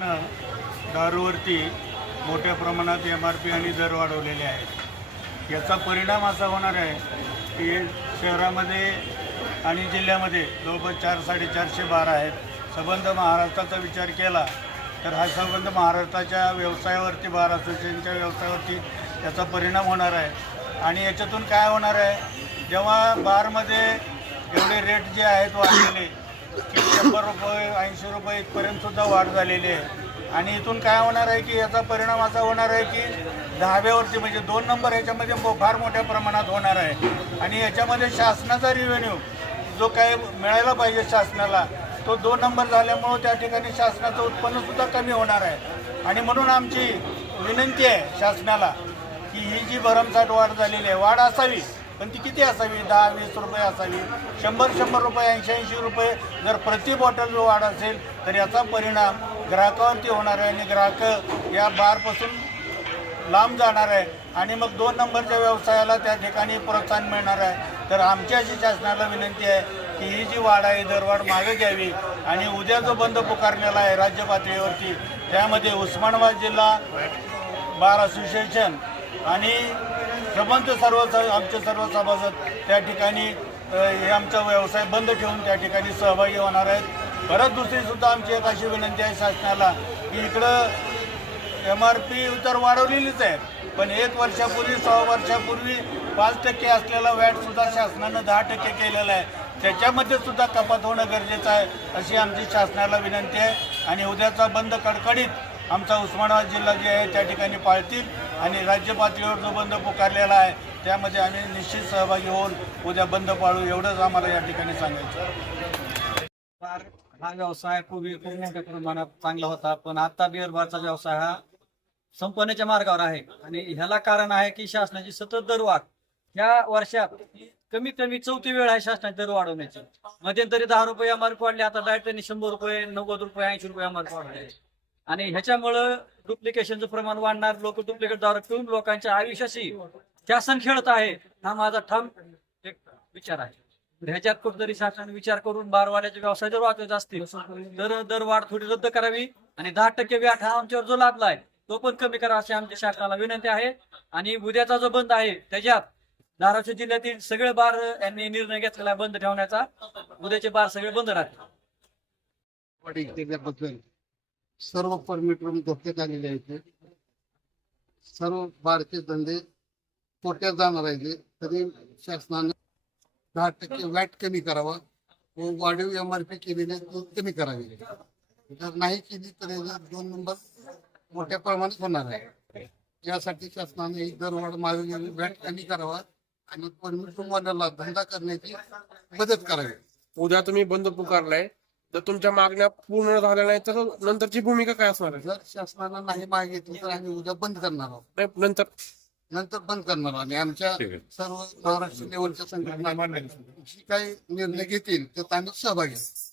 दारूवरती मोठ्या प्रमाणात M R P आणि दर वाढवलेले आहेत. याचा परिणाम असा होणार आहे की शहरामध्ये आणि जिल्ह्यामध्ये जवळपास चार साडेचारशे बार आहेत. संबंध महाराष्ट्राचा विचार केला तर हा संबंध महाराष्ट्राच्या व्यवसायावरती बार असोसिएशनच्या व्यवसायावरती याचा परिणाम होणार आहे. आणि याच्यातून काय होणार आहे? जेव्हा बारमध्ये एवढे रेट जे आहेत वाढलेले की शंभर रुपये ऐंशी रुपये इथपर्यंत सुद्धा वाढ झालेली आहे. आणि इथून काय होणार आहे की याचा परिणाम असा होणार आहे की दहाव्यावरती म्हणजे दोन नंबर याच्यामध्ये मो- फार मोठ्या प्रमाणात होणार आहे. आणि याच्यामध्ये शासनाचा रिव्हेन्यू जो काय मिळायला पाहिजे शासनाला तो दोन नंबर झाल्यामुळं त्या ठिकाणी शासनाचं उत्पन्नसुद्धा कमी होणार आहे. आणि म्हणून आमची विनंती आहे शासनाला की ही जी भरमसाठ वाढ झालेली आहे वाढ असावी. पण ती किती असावी? दहा वीस रुपये असावी? शंभर शंभर रुपये ऐंशी ऐंशी रुपये जर प्रति बॉटल जो वाढ असेल तर याचा परिणाम ग्राहकावरती होणार आहे आणि ग्राहक या बारपासून लांब जाणार आहे. आणि मग दोन नंबरच्या व्यवसायाला त्या ठिकाणी प्रोत्साहन मिळणार आहे. तर आमची अशी शासनाला विनंती आहे की ही जी वाढ आहे दरवाढ मागे घ्यावी. आणि उद्या जो बंद पुकारलेला आहे राज्य पातळीवरती त्यामध्ये उस्मानाबाद जिल्हा बार असोसिएशन आणि संबंध सर्व आमचे सर्व सभासद त्या ठिकाणी हे आमचा व्यवसाय बंद ठेवून त्या ठिकाणी सहभागी होणार आहेत. परत दुसरी सुद्धा आमची एक अशी विनंती आहे शासनाला की इकडं एम आर पी तर वाढवलेलीच आहे पण एक वर्षापूर्वी सहा वर्षापूर्वी पाच टक्के असलेला वॅट सुद्धा शासनानं दहा टक्के केलेला आहे. त्याच्यामध्ये सुद्धा कपात होणं गरजेचं आहे अशी आमची शासनाला विनंती आहे. आणि उद्याचा बंद कडकडीत आमचा उस्मानाबाद जिल्हा जे आहे त्या ठिकाणी पाळतील. आणि राज्य पातळीवर जो बंद पुकारलेला आहे त्यामध्ये आम्ही निश्चित सहभागी होऊन उद्या बंद पाळू एवढंच आम्हाला या ठिकाणी सांगायचं हा व्यवसाय पूर्वी खूप मोठ्या प्रमाणात चांगला होता पण आता बिअर बारचा व्यवसाय हा संपवण्याच्या मार्गावर आहे. आणि ह्याला कारण आहे की शासनाची सतत दरवाढ या वर्षात कमीत कमी चौथी वेळ आहे शासनाची दर वाढवण्याची. मध्यंतरी दहा रुपये मार्क वाढले आता डायरेक्ट त्यांनी शंभर रुपये नव्वद रुपये ऐंशी रुपये मार्क वाढले. आणि ह्याच्यामुळं डुप्लिकेशनचं प्रमाण वाढणार लोक डुप्लिकेट दारू पिऊन लोकांच्या आयुष्याशी शासन खेळत आहे. हा माझा ठाम एक विचार आहे. ह्याच्यात कुठेतरी शासनाने विचार करून बारवाड्याचे व्यवसाय जर वाचवत असतील तर दरवाढ थोडी रद्द करावी आणि दहा टक्के व्याट हा आमच्यावर जो लादलाय तो पण कमी करा अशी आमच्या शासनाला विनंती आहे. आणि उद्याचा जो बंद आहे त्याच्यात धाराशिव जिल्ह्यातील सगळे बार यांनी निर्णय घेतलेला बंद ठेवण्याचा. उद्याचे बार सगळे बंद राहतील. सर्व परमिट रूम धोक्यात आलेले आहेत सर्व बारचे धंदे तोट्यात जाणार आहेत तरी शासनाने दहा टक्के वॅट कमी करावा व वाढीव एम आर पी केलेले कमी करावी. जर नाही केली तर दोन नंबर मोठ्या प्रमाणात होणार आहे. यासाठी शासनाने ही दरवाढ मागे वॅट कमी करावा आणि परमिट रूमवाल्याला धंदा करण्याची मदत करावी. उद्या तुम्ही बंद पुकारलाय. तर तुमच्या मागण्या पूर्ण झाल्या नाही तर नंतरची भूमिका काय असणार आहे? जर शासनानं नाही मागितली तर आम्ही उद्या बंद करणार आहोत. नाही, नंतर. नंतर बंद करणार आणि आमच्या सर्व महाराष्ट्र लेवलच्या संघटना जी काही निर्णय घेतील त्यात आम्ही सहभागी आहोत.